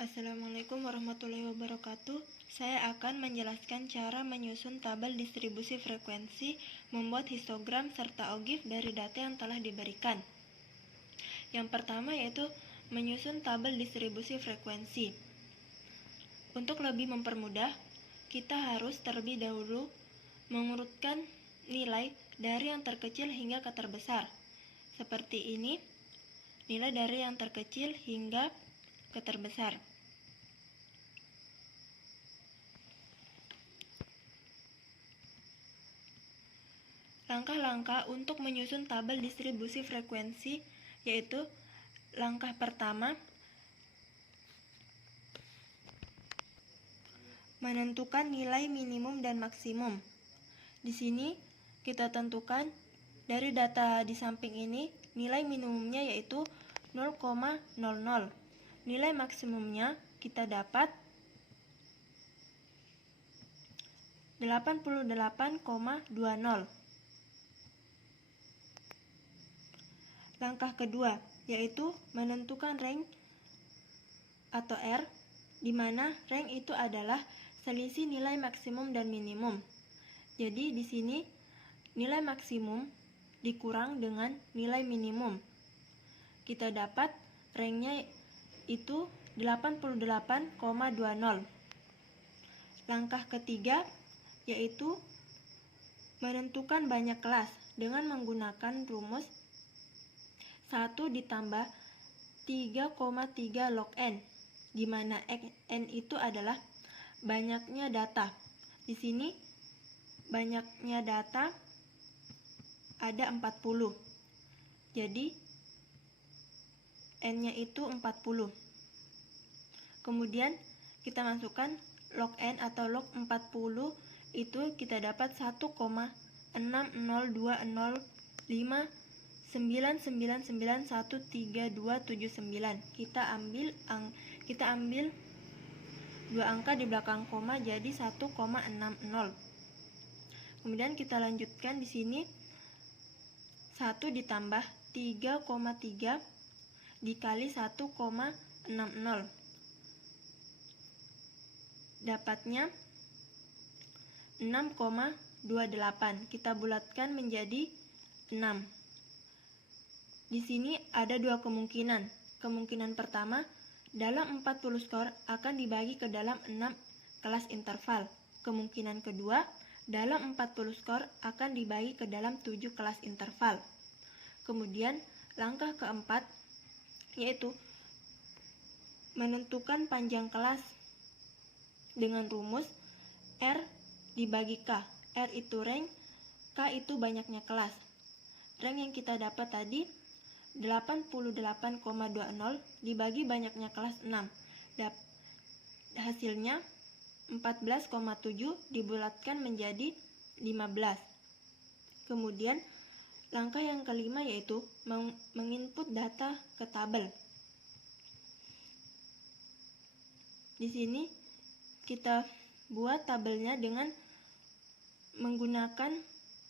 Assalamualaikum warahmatullahi wabarakatuh. Saya akan menjelaskan cara menyusun tabel distribusi frekuensi, membuat histogram, serta OGIF dari data yang telah diberikan. Yang pertama yaitu menyusun tabel distribusi frekuensi. Untuk lebih mempermudah, kita harus terlebih dahulu mengurutkan nilai dari yang terkecil hingga ke terbesar. Seperti ini, nilai dari yang terkecil hingga ke terbesar. Langkah-langkah untuk menyusun tabel distribusi frekuensi yaitu langkah pertama, menentukan nilai minimum dan maksimum. Di sini kita tentukan dari data di samping ini nilai minimumnya yaitu 0,00. Nilai maksimumnya kita dapat 88,20. Langkah kedua yaitu menentukan range atau R, di mana range itu adalah selisih nilai maksimum dan minimum. Jadi di sini nilai maksimum dikurang dengan nilai minimum. Kita dapat range-nya itu 88,20. Langkah ketiga yaitu menentukan banyak kelas dengan menggunakan rumus 1 ditambah 3,3 log N, di mana N itu adalah banyaknya data. Di sini banyaknya data ada 40. Jadi N-nya itu 40. Kemudian kita masukkan log N atau log 40 itu kita dapat 1,6020599913279. Kita ambil dua angka di belakang koma jadi 1,60. Kemudian kita lanjutkan di sini 1 ditambah 3,3 dikali 1,60. Dapatnya 6,28. Kita bulatkan menjadi 6. Di sini ada dua kemungkinan. Kemungkinan pertama, dalam 40 skor akan dibagi ke dalam 6 kelas interval. Kemungkinan kedua, dalam 40 skor akan dibagi ke dalam 7 kelas interval. Kemudian langkah keempat yaitu menentukan panjang kelas dengan rumus R dibagi K. R itu range, K itu banyaknya kelas. Range yang kita dapat tadi 88,20 dibagi banyaknya kelas 6. Hasilnya 14,7 dibulatkan menjadi 15. Kemudian langkah yang kelima yaitu menginput data ke tabel. Di sini kita buat tabelnya dengan menggunakan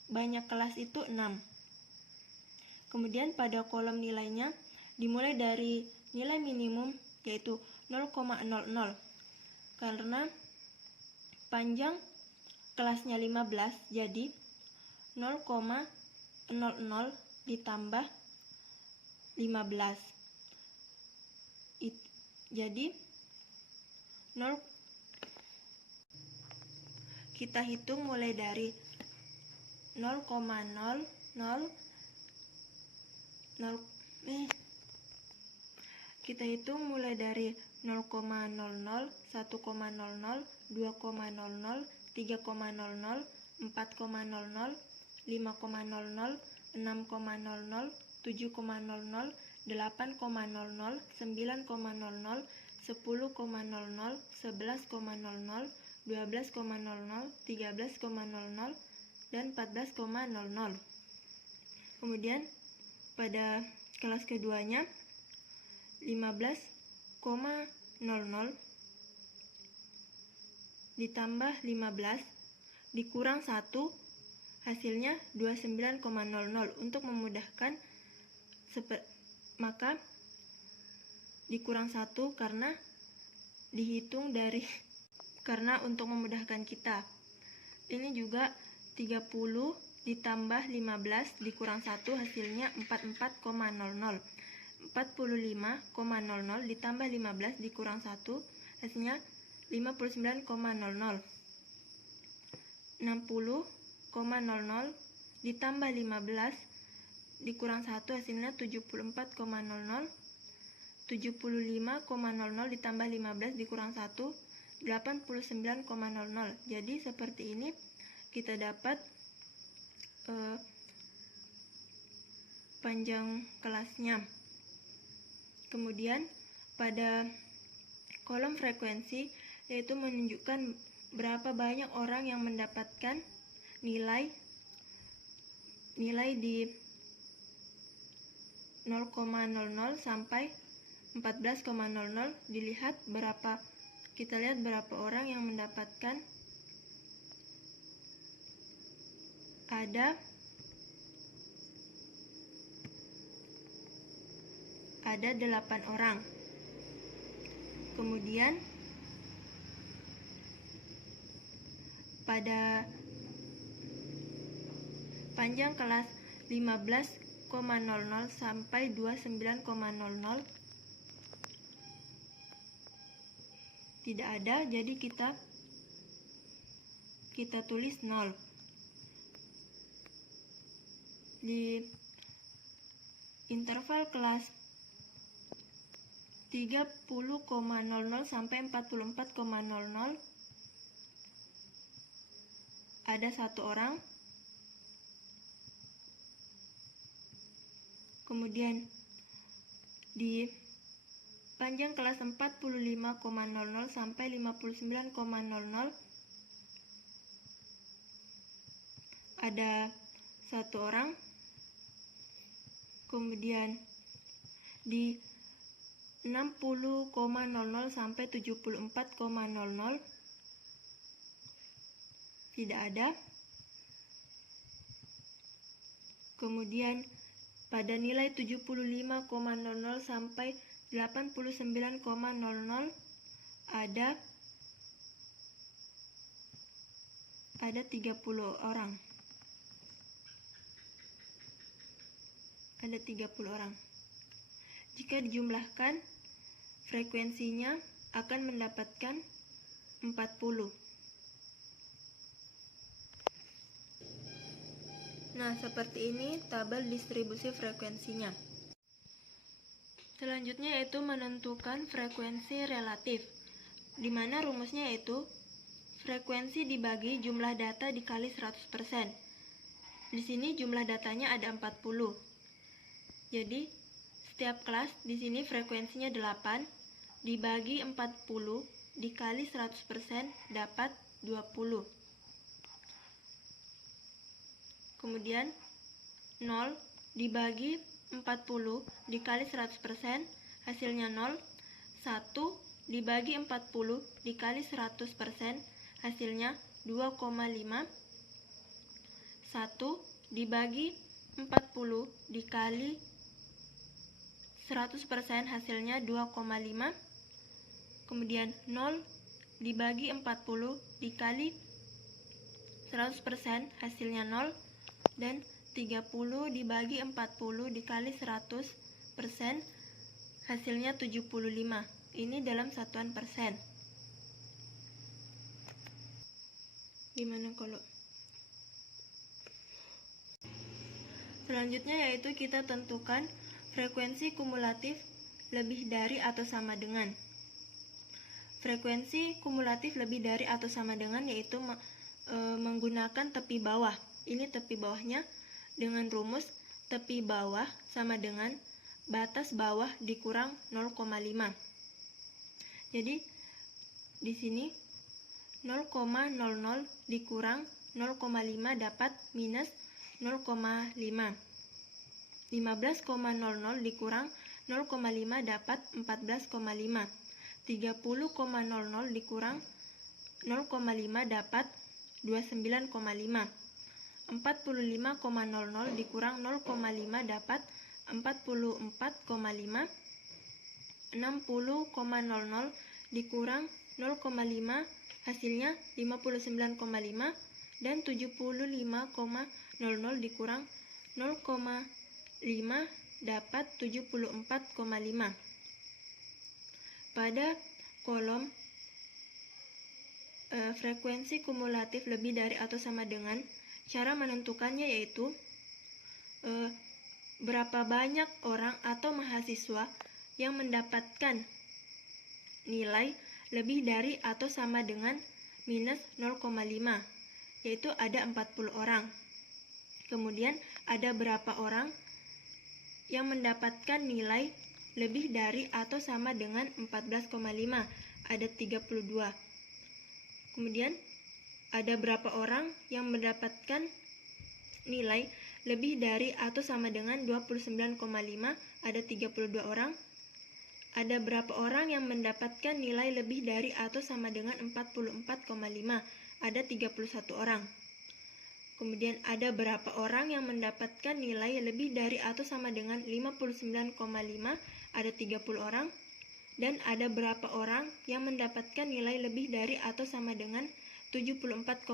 banyak kelas itu 6. Kemudian pada kolom nilainya dimulai dari nilai minimum yaitu 0,00 karena panjang kelasnya 15 jadi 0,00 ditambah 15 jadi 0. Kita hitung mulai dari 0,00 kita hitung mulai dari 0,00, 1,00, 2,00, 3,00, 4,00, 5,00, 6,00, 7,00, 8,00, 9,00, 10,00, 11,00, 12,00, 13,00, dan 14,00. Kemudian pada kelas keduanya 15,00 ditambah 15 dikurang 1 hasilnya 29,00. Untuk memudahkan, maka dikurang 1 karena dihitung dari karena untuk memudahkan kita. Ini juga 30 ditambah 15 dikurang 1 hasilnya 44,00. 45,00 ditambah 15 dikurang 1 hasilnya 59,00. 60,00 ditambah 15 dikurang 1 hasilnya 74,00. 75,00 ditambah 15 dikurang 1 89,00. Jadi seperti ini kita dapat panjang kelasnya. Kemudian pada kolom frekuensi yaitu menunjukkan berapa banyak orang yang mendapatkan nilai di 0,00 sampai 14,00. Kita lihat berapa orang yang mendapatkan. Ada 8 orang. Kemudian pada panjang kelas 15,00 sampai 29,00 tidak ada, jadi kita tulis 0. Di interval kelas 30,00 sampai 44,00 ada 1 orang. Kemudian di panjang kelas 45,00 sampai 59,00 ada 1 orang. Kemudian di 60,00 sampai 74,00 tidak ada. Kemudian pada nilai 75,00 sampai 89,00 ada 30 orang. Ada 30 orang. Jika dijumlahkan, frekuensinya akan mendapatkan 40. Nah, seperti ini tabel distribusi frekuensinya. Selanjutnya yaitu menentukan frekuensi relatif, di mana rumusnya yaitu frekuensi dibagi jumlah data dikali 100%. Di sini jumlah datanya ada 40. Jadi, setiap kelas di sini frekuensinya 8 dibagi 40 dikali 100% dapat 20. Kemudian 0 dibagi 40 dikali 100% hasilnya 0. 1 dibagi 40 dikali 100% hasilnya 2,5. 1 dibagi 40 dikali 100% hasilnya 2,5. Kemudian 0 dibagi 40 dikali 100% hasilnya 0. Dan 30 dibagi 40 dikali 100% hasilnya 75. Ini dalam satuan persen. Gimana kalau selanjutnya yaitu kita tentukan frekuensi kumulatif lebih dari atau sama dengan. Frekuensi kumulatif lebih dari atau sama dengan yaitu menggunakan tepi bawah. Ini tepi bawahnya dengan rumus tepi bawah sama dengan batas bawah dikurang 0,5. Jadi di sini 0,00 dikurang 0,5 dapat minus 0,5. 15,00 dikurang 0,5 dapat 14,5. 30,00 dikurang 0,5 dapat 29,5. 45,00 dikurang 0,5 dapat 44,5. 60,00 dikurang 0,5 hasilnya 59,5. Dan 75,00 dikurang 0,5 dapat 74,5. Pada kolom frekuensi kumulatif lebih dari atau sama dengan, cara menentukannya yaitu berapa banyak orang atau mahasiswa yang mendapatkan nilai lebih dari atau sama dengan minus 0,5, yaitu ada 40 orang. Kemudian ada berapa orang yang mendapatkan nilai lebih dari atau sama dengan 14,5, ada 32. Kemudian ada berapa orang yang mendapatkan nilai lebih dari atau sama dengan 29,5, ada 32 orang. Ada berapa orang yang mendapatkan nilai lebih dari atau sama dengan 44,5, ada 31 orang. Kemudian ada berapa orang yang mendapatkan nilai lebih dari atau sama dengan 59,5, ada 30 orang. Dan ada berapa orang yang mendapatkan nilai lebih dari atau sama dengan 74,5,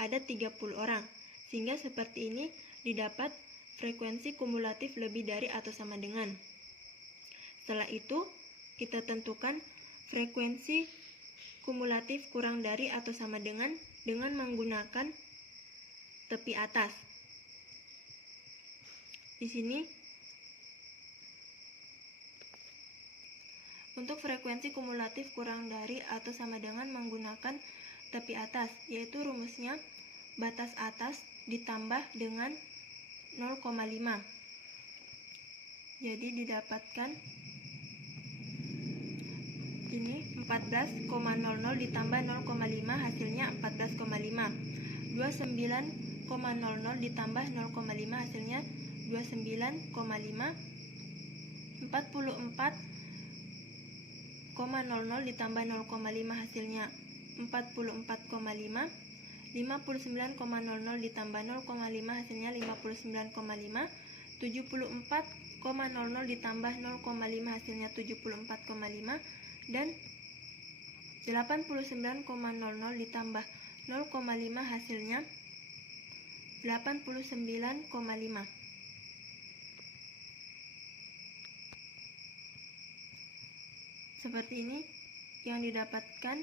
ada 30 orang. Sehingga seperti ini didapat frekuensi kumulatif lebih dari atau sama dengan. Setelah itu, kita tentukan frekuensi kumulatif kurang dari atau sama dengan menggunakan tepi atas. Di sini untuk frekuensi kumulatif kurang dari atau sama dengan menggunakan tepi atas, yaitu rumusnya batas atas ditambah dengan 0,5. Jadi didapatkan ini 14,00 ditambah 0,5 hasilnya 14,5. 29,00 ditambah 0,5 hasilnya 29,5. 44,00 ditambah 0,5 hasilnya 44,5. 59,00 ditambah 0,5 hasilnya 59,5. 74,00 ditambah 0,5 hasilnya 74,5. Dan 89,00 ditambah 0,5 hasilnya 89,5. Seperti ini yang didapatkan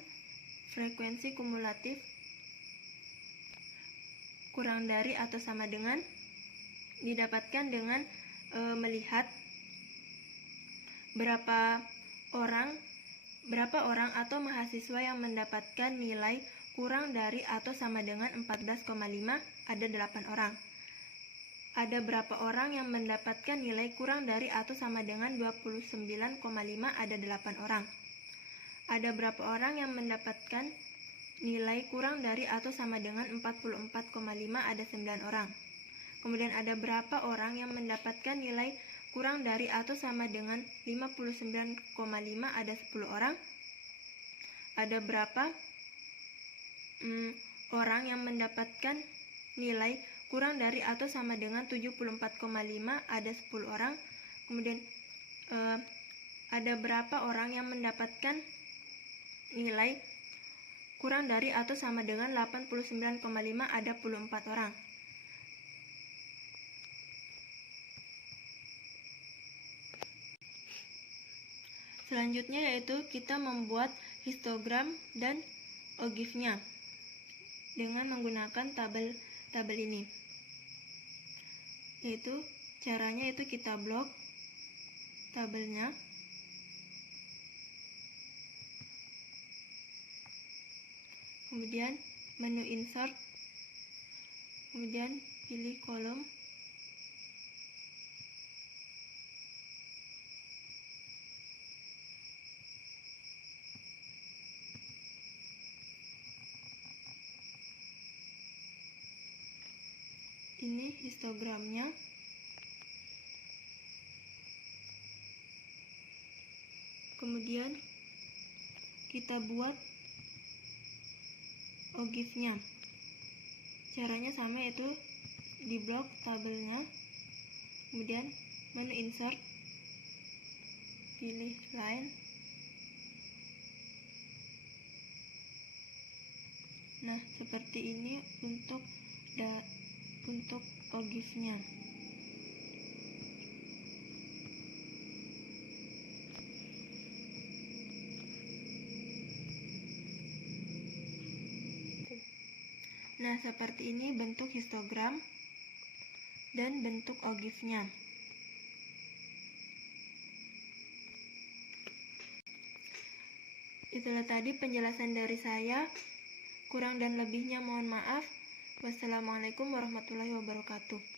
frekuensi kumulatif kurang dari atau sama dengan didapatkan dengan melihat berapa orang atau mahasiswa yang mendapatkan nilai kurang dari atau sama dengan 14,5, ada 8 orang. Ada berapa orang yang mendapatkan nilai kurang dari atau sama dengan 29,5, ada 8 orang. Ada berapa orang yang mendapatkan nilai kurang dari atau sama dengan 44,5, ada 9 orang. Kemudian ada berapa orang yang mendapatkan nilai kurang dari atau sama dengan 59,5, ada 10 orang. Ada berapa orang yang mendapatkan nilai kurang dari atau sama dengan 74,5, ada 10 orang. Kemudian ada berapa orang yang mendapatkan nilai kurang dari atau sama dengan 89,5, ada 14 orang. Selanjutnya yaitu kita membuat histogram dan ogifnya dengan menggunakan tabel ini. Yaitu caranya itu kita blok tabelnya. Kemudian menu insert. Kemudian pilih kolom. Ini histogramnya. Kemudian kita buat ogifnya. Caranya sama, yaitu di blok tabelnya, kemudian menu insert, pilih line. Nah, seperti ini untuk OGIF-nya. Nah, seperti ini bentuk histogram dan bentuk OGIF-nya. Itulah tadi penjelasan dari saya. Kurang dan lebihnya mohon maaf. Wassalamualaikum warahmatullahi wabarakatuh.